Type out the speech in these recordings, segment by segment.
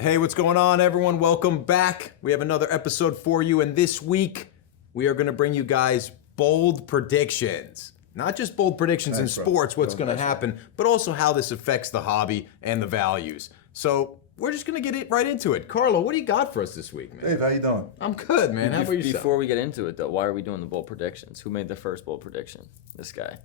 Hey, what's going on, everyone? Welcome back. We have another episode for you, and this week we are going to bring you guys bold predictions. Not just bold predictions in sports, what's going to happen, but also how this affects the hobby and the values. So we're just going to get right into it. Carlo, what do you got for us this week, man? Dave, how you doing? I'm good, man. How about yourself? Before we get into it, though, why are we doing the bold predictions? Who made the first bold prediction? This guy.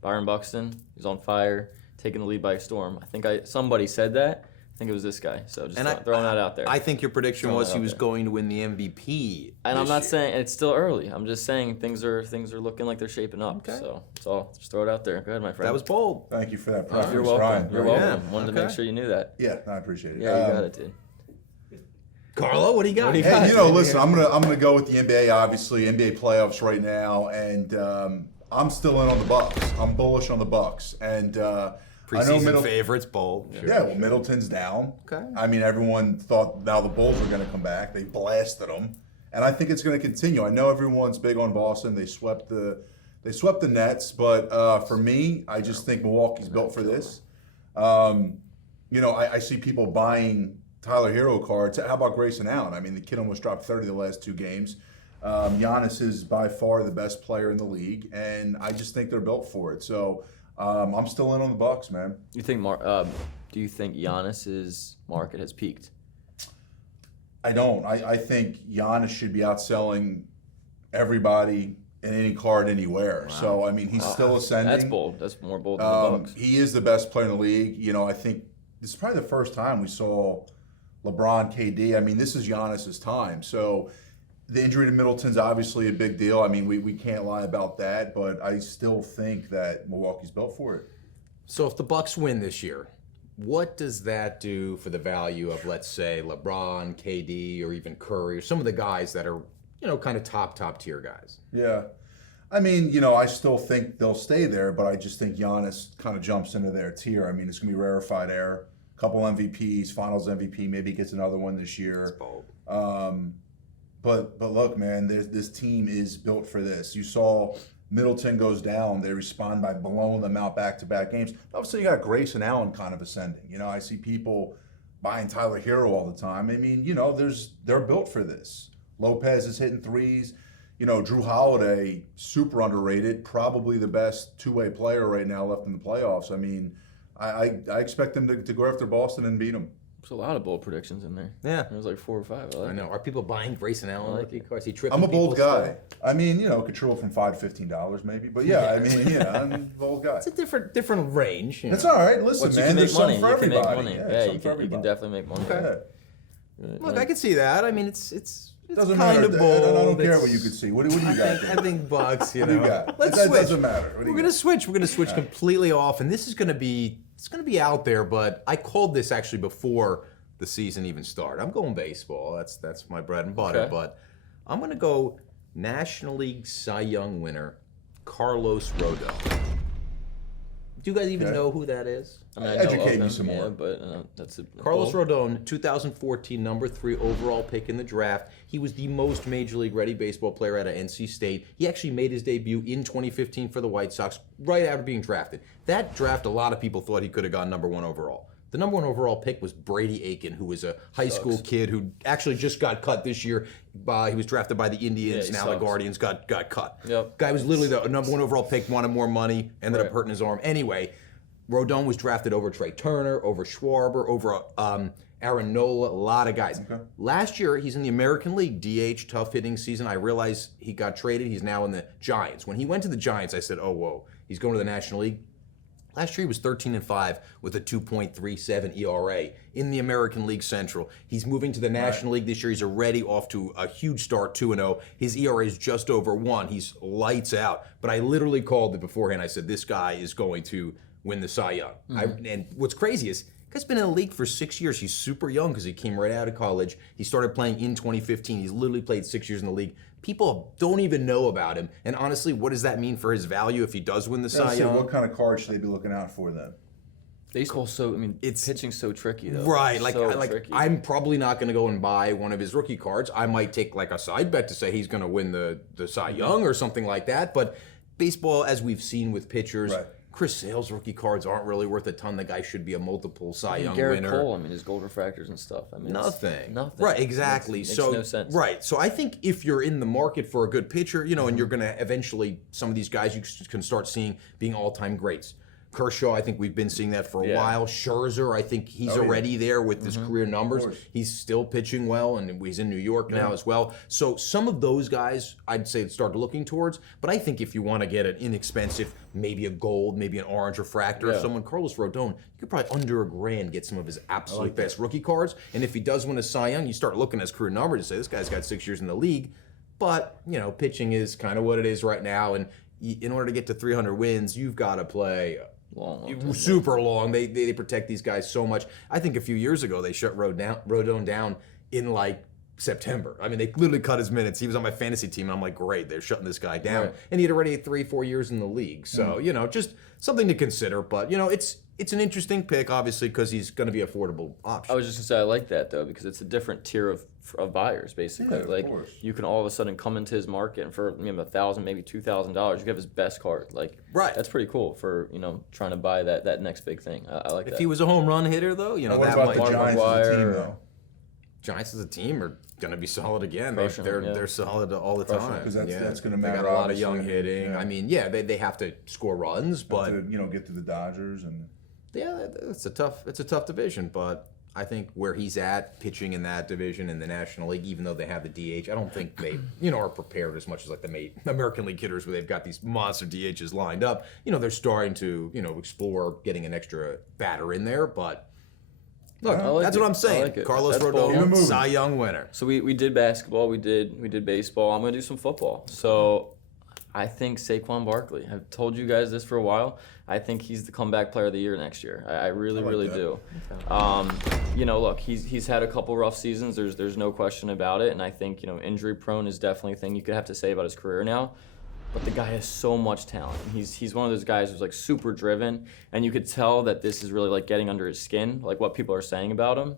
Byron Buxton. He's on fire, taking the lead by storm. I think somebody said that. I think it was this guy. So just throwing that out there. I think your prediction was he was going to win the MVP. And I'm not saying it's still early. I'm just saying things are looking like they're shaping up. Okay. So it's all. Just throw it out there. Go ahead, my friend. That was bold. Thank you for that preface, You're welcome. Ryan. You're welcome. Wanted to make sure you knew that. Yeah, I appreciate it. Yeah, you got it, dude. Carlo, what do you got? Hey, listen, I'm gonna go with the NBA. Obviously, NBA playoffs right now, and I'm still in on the Bucks. I'm bullish on the Bucks, and I know favorites, bold. Well, Middleton's down. Okay. I mean, everyone thought now the Bulls were going to come back. They blasted them, and I think it's going to continue. I know everyone's big on Boston. They swept the Nets, but for me, I just think Milwaukee's built for this. I see people buying Tyler Hero cards. How about Grayson Allen? I mean, the kid almost dropped 30 the last two games. Giannis is by far the best player in the league, and I just think they're built for it. So I'm still in on the Bucks, man. You think do you think Giannis's market has peaked? I don't. I think Giannis should be outselling everybody in any card anywhere. Wow. So, I mean, he's still ascending. That's bold. That's more bold than the Bucks. He is the best player in the league. I think this is probably the first time we saw LeBron, KD. I mean, this is Giannis's time. So the injury to Middleton's obviously a big deal. I mean, we can't lie about that, but I still think that Milwaukee's built for it. So if the Bucks win this year, what does that do for the value of, let's say, LeBron, KD, or even Curry, or some of the guys that are, kind of top tier guys? Yeah. I mean, I still think they'll stay there, but I just think Giannis kind of jumps into their tier. I mean, it's going to be rarefied air. A couple MVPs, Finals MVP, maybe gets another one this year. That's bold. But look, man, this team is built for this. You saw Middleton goes down. They respond by blowing them out back-to-back games. Obviously, you got Grayson Allen kind of ascending. I see people buying Tyler Hero all the time. I mean, they're built for this. Lopez is hitting threes. Drew Holiday, super underrated, probably the best two-way player right now left in the playoffs. I mean, I expect them to go after Boston and beat them. There's a lot of bold predictions in there. Yeah. There was like 4 or 5. I know. Are people buying Grayson Allen rookie cards? I'm a bold guy. I mean, control from $5 to $15 maybe. But yeah, I mean, I'm a bold guy. It's a different range. It's all right. Listen, man, there's something for everybody. Yeah, you can definitely make money. Okay. Look, I can see that. I mean, it's doesn't kind matter. of bold. I don't care what you could see. What do you got? I think Bucks. What do you got? Let's that switch. Doesn't matter. We're gonna switch. We're gonna switch completely off, and this is gonna be out there. But I called this actually before the season even started. I'm going baseball. That's my bread and butter. Okay. But I'm gonna go National League Cy Young winner Carlos Rodon. Do you guys even know who that is? I mean, Educate me some more. But that's a Carlos Rodon, 2014 number 3 overall pick in the draft. He was the most Major League ready baseball player out of NC State. He actually made his debut in 2015 for the White Sox right after being drafted. That draft, a lot of people thought he could have gone number 1 overall. The number 1 overall pick was Brady Aiken, who was a high school kid who actually just got cut this year. He was drafted by the Indians, now the Guardians got cut. Yep. Guy was literally the number 1 overall pick, wanted more money, ended up hurting his arm. Anyway, Rodon was drafted over Trey Turner, over Schwarber, over Aaron Nola, a lot of guys. Okay. Last year, he's in the American League, DH, tough hitting season. I realized he got traded. He's now in the Giants. When he went to the Giants, I said, oh, whoa, he's going to the National League. Last year he was 13-5 with a 2.37 ERA in the American League Central. He's moving to the National League this year. He's already off to a huge start, 2-0. His ERA is just over 1. He's lights out. But I literally called it beforehand. I said, this guy is going to win the Cy Young. And what's crazy is, guy's been in the league for 6 years. He's super young because he came right out of college. He started playing in 2015. He's literally played 6 years in the league. People don't even know about him. And honestly, what does that mean for his value if he does win the Cy Young? What kind of cards should they be looking out for then? Baseball's it's pitching's so tricky though. Right, tricky. I'm probably not going to go and buy one of his rookie cards. I might take like a side bet to say he's going to win the Cy Young or something like that. But baseball, as we've seen with pitchers, Chris Sale's rookie cards aren't really worth a ton. The guy should be a multiple Cy Young Garrett winner. Cole, I mean, his gold refractors and stuff. I mean, Nothing. Nothing. Right, exactly. Makes So no sense. right. So I think if you're in the market for a good pitcher, you know, and you're going to eventually, some of these guys you can start seeing being all-time greats. Kershaw, I think we've been seeing that for a while. Scherzer, I think he's already there with his career numbers. He's still pitching well, and he's in New York now as well. So some of those guys, I'd say start looking towards. But I think if you want to get an inexpensive, maybe a gold, maybe an orange refractor, someone, Carlos Rodon, you could probably under $1,000 get some of his absolute best rookie cards. And if he does win a Cy Young, you start looking at his career numbers and say, this guy's got 6 years in the league. But, you know, pitching is kind of what it is right now. And in order to get to 300 wins, you've got to play Long. super long. They protect these guys so much. I think a few years ago they shut Rodon down in like September. I mean, they literally cut his minutes. He was on my fantasy team, and I'm like, great, they're shutting this guy down. Right. And he had already had 3-4 years in the league. So, you know, just something to consider. But, you know, it's an interesting pick, obviously, because he's going to be an affordable option. I was just going to say I like that, though, because it's a different tier of buyers, basically. Yeah, of like, course. you can all of a sudden come into his market, and for $1,000, maybe $2,000, you can have his best card. Like, that's pretty cool for, you know, trying to buy that next big thing. I like that. If he was a home run hitter, though, you know, What that about might the Giants as a team, though? Giants as a team are going to be solid again. Crushing them, They're solid all the time. Because that's going to They matter. got a lot of young obviously. hitting. Yeah. I mean, they have to score runs, but to, you know, get to the Dodgers and. yeah, it's a tough division. But I think where he's at pitching in that division in the National League, even though they have the DH, I don't think they are prepared as much as like the American League hitters where they've got these monster DHs lined up. You know, they're starting to explore getting an extra batter in there, but. Look, that's what I'm saying. like it. Carlos That's bold. Rodon, Cy Young winner. So we did basketball, we did baseball. I'm going to do some football. So I think Saquon Barkley. I've told you guys this for a while. I think he's the comeback player of the year next year. I really do. You know, look, he's had a couple rough seasons. There's no question about it. And I think, you know, injury prone is definitely a thing you could have to say about his career now. But the guy has so much talent. He's one of those guys who's like super driven, and you could tell that this is really like getting under his skin, like what people are saying about him.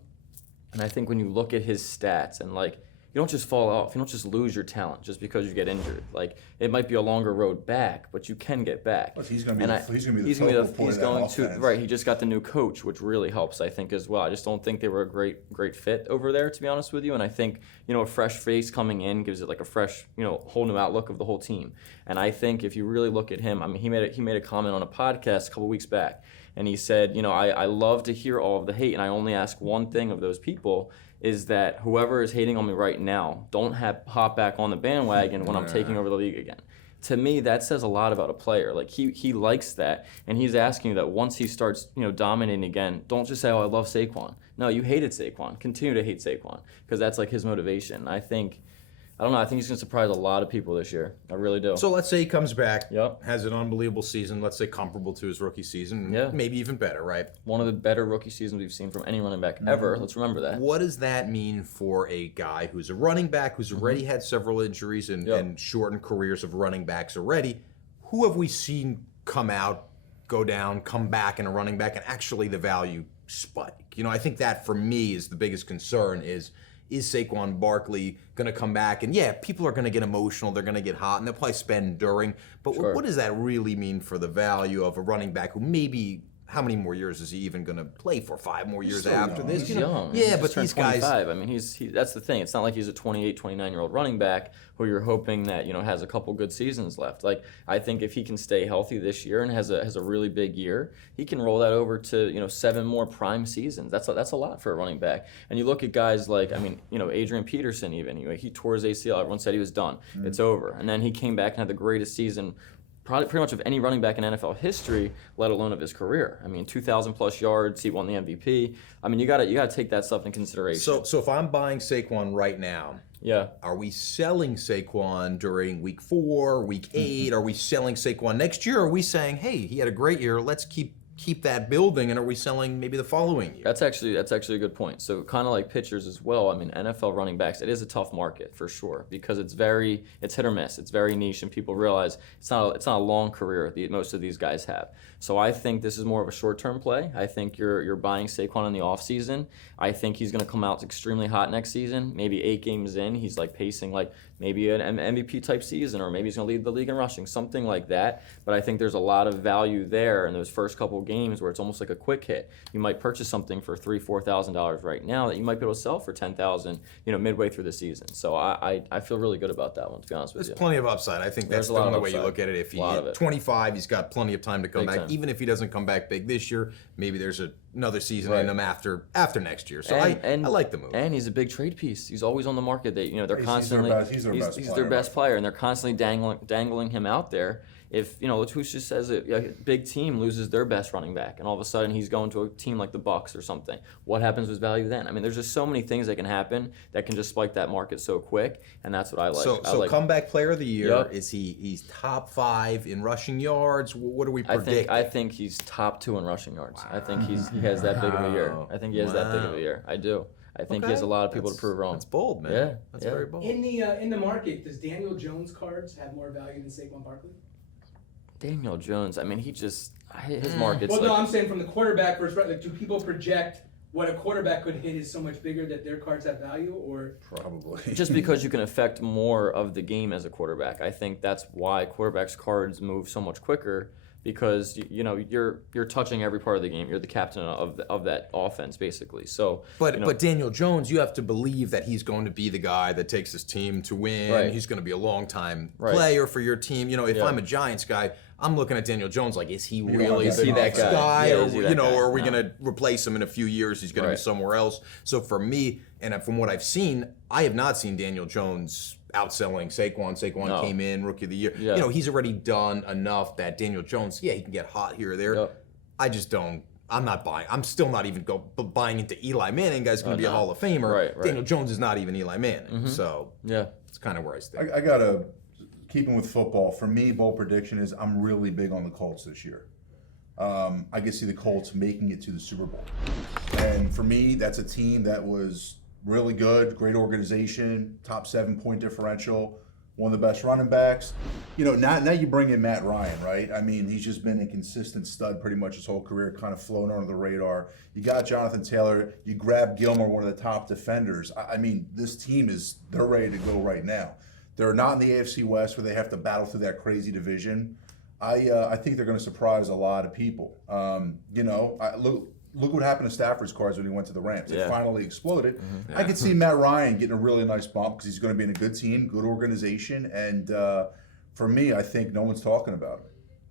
And I think when you look at his stats and like, you don't just fall off. You don't just lose your talent just because you get injured. Like, it might be a longer road back, but you can get back. But he's going to be the focal point of that offense. Right. He just got the new coach, which really helps, I think, as well. I just don't think they were a great fit over there, to be honest with you. And I think, you know, a fresh face coming in gives it like a fresh, you know, whole new outlook of the whole team. And I think if you really look at him, I mean, he made a comment on a podcast a couple weeks back, and he said, you know, I love to hear all of the hate, and I only ask one thing of those people, is that whoever is hating on me right now, don't hop back on the bandwagon when I'm taking over the league again. To me, that says a lot about a player. Like, he likes that, and he's asking you that once he starts, you know, dominating again, don't just say, oh, I love Saquon. No, you hated Saquon. Continue to hate Saquon, because that's like his motivation. I think he's going to surprise a lot of people this year. I really do. So let's say he comes back, Yep. has an unbelievable season, let's say comparable to his rookie season, Yeah. maybe even better, right? One of the better rookie seasons we've seen from any running back ever. Let's remember that. What does that mean for a guy who's a running back, who's already had several injuries and shortened careers of running backs already? Who have we seen come out, go down, come back in a running back, and actually the value spike? You know, I think that for me is the biggest concern is Saquon Barkley going to come back? And yeah, people are going to get emotional, they're going to get hot, and they'll probably spend during. But what does that really mean for the value of a running back who maybe, how many more years is he even going to play for? 5 more years after this? He's You know? young. Yeah, He but just turned these guys. 25. I mean, he's that's the thing. It's not like he's a 28, 29-year-old running back who you're hoping that, you know, has a couple good seasons left. Like, I think if he can stay healthy this year and has a really big year, he can roll that over to, you know, 7 more prime seasons. That's a lot for a running back. And you look at guys like, I mean, you know, Adrian Peterson even. You know, he tore his ACL. Everyone said he was done. It's over. And then he came back and had the greatest season probably pretty much of any running back in NFL history, let alone of his career. I mean, 2,000 plus yards, he won the MVP. I mean, you gotta take that stuff in consideration. So if I'm buying Saquon right now, yeah, are we selling Saquon during week 4, week 8? Are we selling Saquon next year? Or are we saying, hey, he had a great year, let's keep that building, and are we selling maybe the following year? That's actually a good point. So kind of like pitchers as well. I mean, NFL running backs, it is a tough market for sure because it's hit or miss. It's very niche, and people realize it's not a long career that most of these guys have. So I think this is more of a short-term play. I think you're buying Saquon in the offseason. I think he's going to come out extremely hot next season. Maybe 8 games in, he's like pacing like maybe an MVP type season, or maybe he's going to lead the league in rushing, something like that. But I think there's a lot of value there in those first couple games where it's almost like a quick hit. You might purchase something for $3,000-$4,000 right now that you might be able to sell for $10,000, midway through the season. So I feel really good about that one, to be honest with you. There's plenty of upside. I think that's There's a the lot of only way you upside. look at it. If he Lot of hit it. 25, he's got plenty of time to come Big back. time. Even if he doesn't come back big this year, maybe there's another season Right. in him after next year. So I like the move. And he's a big trade piece. He's always on the market. They're He's their constantly best- he's their best he's player, their best right. player, and they're constantly dangling him out there. If Latusha says a big team loses their best running back, and all of a sudden he's going to a team like the Bucks or something, what happens with value then? I mean, there's just so many things that can happen that can just spike that market so quick, and that's what I like. So, I like, comeback player of the year, Yup. is he's top 5 in rushing yards? What do we predict? I think he's top 2 in rushing yards. I think he has that big of a year. I think he has that big of a year. I do. I think he has a lot of people to prove wrong. That's bold, man. Yeah, That's yeah. very bold. In the market, does Daniel Jones cards have more value than Saquon Barkley? Daniel Jones, I mean, his market's Well, like, no, I'm saying from the quarterback versus like, do people project what a quarterback could hit is so much bigger that their cards have value, or Probably. just because you can affect more of the game as a quarterback. I think that's why quarterbacks' cards move so much quicker, because you're touching every part of the game. You're the captain of that offense, basically. So, But Daniel Jones, you have to believe that he's going to be the guy that takes his team to win. Right. He's going to be a long-time Right. player for your team. If Yeah. I'm a Giants guy, I'm looking at Daniel Jones like, is he don't really want the that next guy. guy? Yeah, or is he that guy? or are we No. going to replace him in a few years? He's going to be Right. somewhere else. So for me, and from what I've seen, I have not seen Daniel Jones outselling Saquon. Saquon No. came in rookie of the year. Yeah. He's already done enough that Daniel Jones, he can get hot here or there. Yep. I just don't. I'm not buying. I'm still not even buying into Eli Manning. Guy's going to be a no. Hall of Famer. Right. Daniel Jones is not even Eli Manning. So yeah. it's kind of where I stand. I gotta keeping with football. For me, bold prediction is I'm really big on the Colts this year. I can see the Colts making it to the Super Bowl, and for me, that's a team that was really good, great organization, top 7-point differential, one of the best running backs. Now you bring in Matt Ryan, right? I mean, he's just been a consistent stud pretty much his whole career, kind of flown under the radar. You got Jonathan Taylor, you grab Gilmore, one of the top defenders. I mean, this team they're ready to go right now. They're not in the AFC West where they have to battle through that crazy division. I think they're going to surprise a lot of people. Look what happened to Stafford's cards when he went to the Rams. They Yeah. finally exploded. I could see Matt Ryan getting a really nice bump because he's going to be in a good team, good organization, and for me, I think no one's talking about him.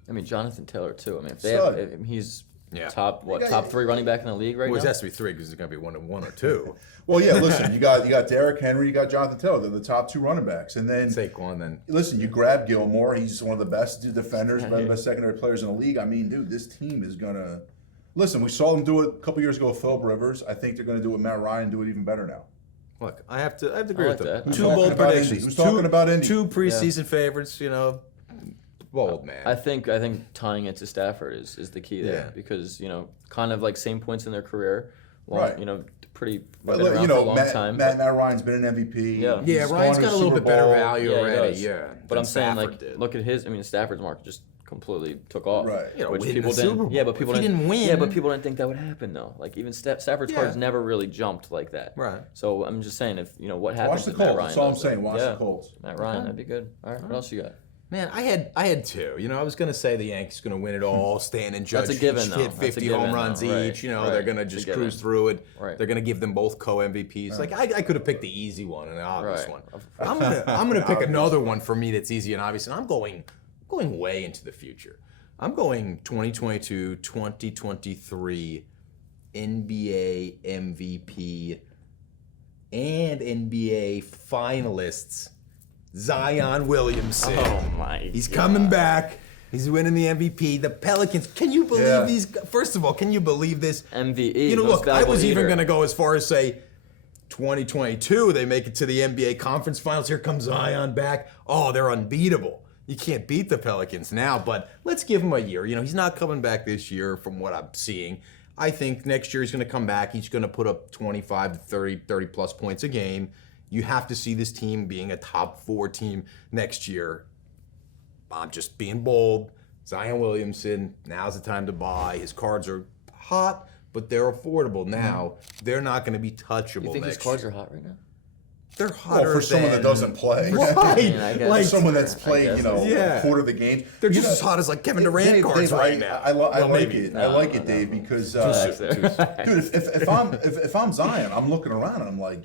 I mean, Jonathan Taylor too. I mean, Stud. if he's Yeah. top got- top 3 running back in the league right Well, it now. has to be 3 because it's going to be one or 2. Well, yeah, listen, you got Derrick Henry, you got Jonathan Taylor. They're the top 2 running backs, and then Saquon then. listen, you grab Gilmore. He's one of the best defenders, one of the best secondary players in the league. I mean, dude, this team is gonna. Listen, we saw them do it a couple years ago with Philip Rivers. I think they're going to do it with Matt Ryan, do it even better now. Look, I have to agree like with them. that. Two Who's bold talking about predictions. Indy? Who's talking about Indy? 2 preseason favorites. Bold man. I think tying it to Stafford is the key there, Yeah. because kind of like same points in their career, Right. pretty But been around for a long Matt, time. Matt Ryan's been an MVP. Yeah. He's yeah, Ryan's gone to got a little Super bit better Bowl. value Yeah, he already. does. Yeah, But than I'm saying, Stafford like, did. look at his. I mean, Stafford's market just completely took off. Right. Which win people the Super didn't. Bowl. Yeah, but people If he didn't win. Yeah, but people didn't think that would happen though. Like even Stafford's Yeah. cards never really jumped like that. Right. So I'm just saying, if what happens Watch the with Matt Colts. Ryan, That's all I'm does saying. that. Watch yeah. the Colts. Matt Ryan, that'd be good. All right, what else you got? Man, I had 2. I was going to say the Yankees going to win it all. Stan and Judge That's a given, each though. hit That's a 50 given, home runs though. Right, each. They're right. going to It's a just given. cruise through it. Right. They're going to give them both co-MVPs. Like I could have picked the easy one and the obvious Right. one. I'm gonna pick another one for me that's easy and obvious, and I'm going way into the future. I'm going 2022, 2023 NBA MVP and NBA finalists. Zion Williamson. Oh my! He's God. coming back. He's winning the MVP. The Pelicans. Can you believe Yeah. these? First of all, can you believe this? MVE. Look, most I valuable was even eater. going to go as far as say 2022, they make it to the NBA Conference Finals. Here comes Zion back. Oh, they're unbeatable. You can't beat the Pelicans now, but let's give him a year. He's not coming back this year from what I'm seeing. I think next year he's going to come back. He's going to put up 25 to 30 plus points a game. You have to see this team being a top 4 team next year. I'm just being bold. Zion Williamson, now's the time to buy. His cards are hot, but they're affordable now. They're not going to be touchable You think his next cards year. are hot right now? they're hotter for someone that doesn't play. Right. I guess. Like, Someone that's played, Yeah. a quarter of the games. they're just as hot as like Kevin Durant Dave, cards Dave, right now. I like maybe. it. I like it, Dave, because Too dude, if I'm Zion, I'm looking around and I'm like,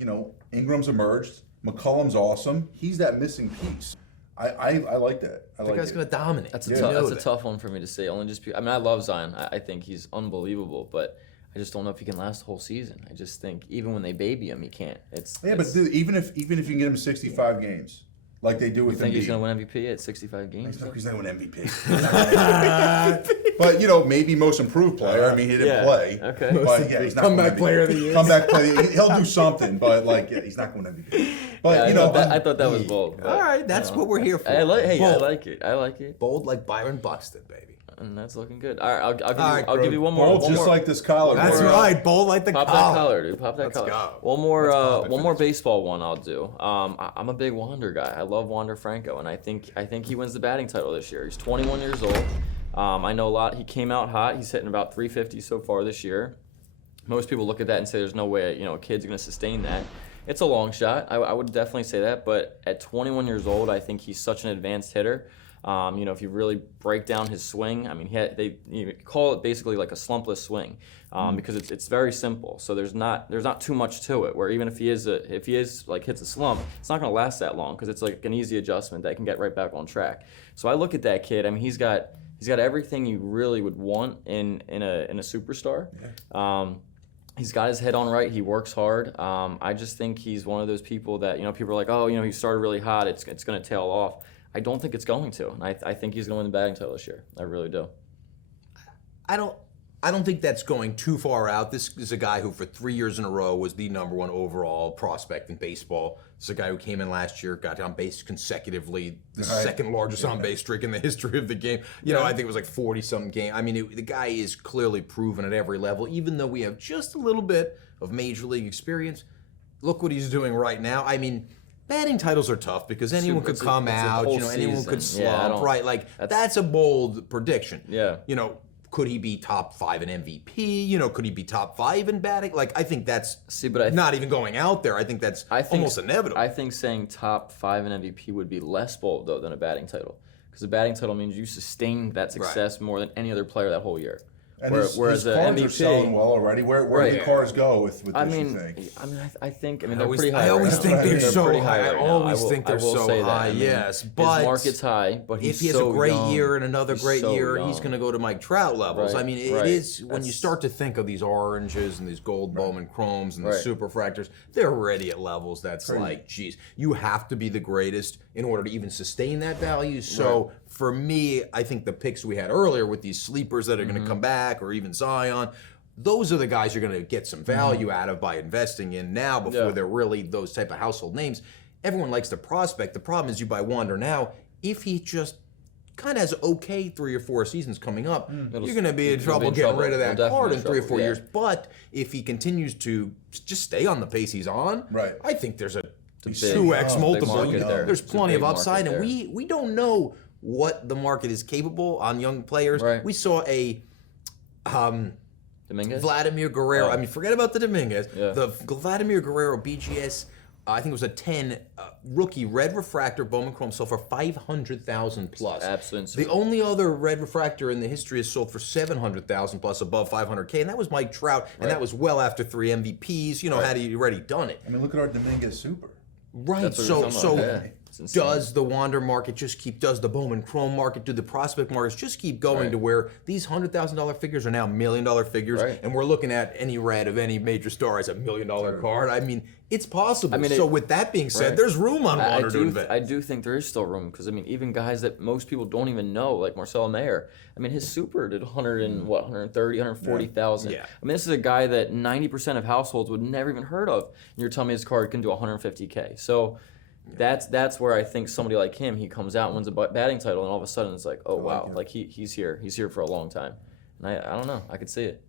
Ingram's emerged, McCollum's awesome. He's that missing piece. I like that. I The like guy's it. going to dominate. That's You a know that's a that. tough one for me to say. Only just I love Zion. I think he's unbelievable, but I just don't know if he can last the whole season. I just think even when they baby him, he can't. But dude, even if you can get him 65 games, like they do with You think Embiid, he's gonna win MVP at 65 games? He's not going to win MVP. But maybe most improved player. I mean, he didn't play. Okay. But yeah, he's not Comeback gonna player of the year. Comeback player. He'll do something, but he's not going to MVP. But I thought that was bold. But, All right, that's what we're here for. I like Bold. it. I like it. Bold like Byron Buxton, baby. And that's looking good. All right, I'll right, give you one more. Bold, one just more. like this collar. That's bro. right, bold like the Pop collar. that collar, dude. Pop that Let's collar. go. One more, Let's pop it one for more this. baseball one I'll do. I'm a big Wander guy. I love Wander Franco, and I think he wins the batting title this year. He's 21 years old. I know a lot. He came out hot. He's hitting about 350 so far this year. Most people look at that and say there's no way a kid's going to sustain that. It's a long shot. I would definitely say that. But at 21 years old, I think he's such an advanced hitter. If you really break down his swing, I mean, you call it basically like a slumpless swing, because it's very simple. So there's not too much to it. Where even if he hits a slump, it's not going to last that long because it's like an easy adjustment that can get right back on track. So I look at that kid. I mean, he's got everything you really would want in a superstar. Yeah. He's got his head on right. He works hard. I just think he's one of those people that people are like, oh, he started really hot. It's going to tail off. I don't think it's going to, and I think he's going to win the batting title this year. I really do. I don't think that's going too far out. This is a guy who for 3 years in a row was the #1 overall prospect in baseball. This is a guy who came in last year, got on base consecutively, the second largest on base streak in the history of the game. I think it was like 40-something game. I mean, the guy is clearly proven at every level, even though we have just a little bit of major league experience. Look what he's doing right now. I mean, batting titles are tough because anyone could come out, anyone could slump, right? Like that's a bold prediction. Yeah. Could he be top 5 in MVP? Could he be top 5 in batting? Like I think that's not even going out there. I think that's almost inevitable. I think saying top 5 in MVP would be less bold though than a batting title, because a batting title means you sustained that success more than any other player that whole year. And his cars are selling well already. Where do the cars go with this, you think? I think they're pretty high. I always right think now. they're so pretty high. I right now. always think I they're will so say that. high. Yes, but his market's high, but if he has so a great young. year and another great so year, young. he's going to go to Mike Trout levels. Right, I mean, it is when you start to think of these oranges and these gold Bowman chromes and the superfractors, they're already at levels that's like, geez, you have to be the greatest in order to even sustain that value. So for me, I think the picks we had earlier with these sleepers that are going to come back, or even Zion, those are the guys you're going to get some value out of by investing in now before they're really those type of household names. Everyone likes the prospect. The problem is you buy Wander now. If he just kind of has okay 3 or 4 seasons coming up, you're going to be in trouble getting rid of that card in 3 or 4 years. But if he continues to just stay on the pace he's on, I think there's a 2x multiple. There's plenty of upside, and we don't know what the market is capable on young players. We saw a Dominguez? Vladimir Guerrero. I mean, forget about the Dominguez. Yeah. The Vladimir Guerrero BGS, I think it was a 10 rookie red refractor Bowman Chrome sold for $500,000 plus. Absolutely. The only other red refractor in the history is sold for $700,000 plus, above $500K, and that was Mike Trout, and that was well after 3 MVPs. Had he already done it? I mean, look at our Dominguez Super. Right. Does the Wander market just keep? Does the Bowman Chrome market? Do the prospect markets just keep going to where these $100,000 figures are now $1 million figures, and we're looking at any red of any major star as $1 million card? I mean, it's possible. I mean, so with that being said, there's room on Wander to invest. I do think there is still room because even guys that most people don't even know, like Marcelo Mayer. I mean, his super did 140,000. Yeah. I mean, this is a guy that 90% of households would never even heard of. And you're telling me his card can do 150K. So that's where I think somebody like him, he comes out and wins a batting title, and all of a sudden it's like, oh wow, like he's here. He's here for a long time. And I don't know. I could see it.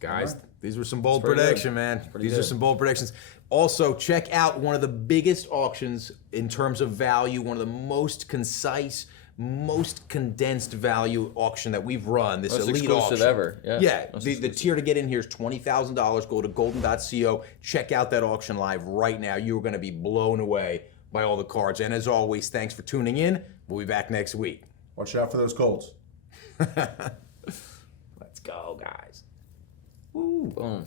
Guys, these were some bold pretty predictions, good. man. These good. are some bold predictions. Also, check out one of the biggest auctions in terms of value, one of the most concise, most condensed value auction that we've run. This Most elite exclusive auction ever. Yeah. Most the exclusive. tier to get in here is $20,000. Go to Goldin.co. Check out that auction live right now. You are going to be blown away by all the cards. And as always, thanks for tuning in. We'll be back next week. Watch out for those Colts. Let's go, guys. Woo. Boom.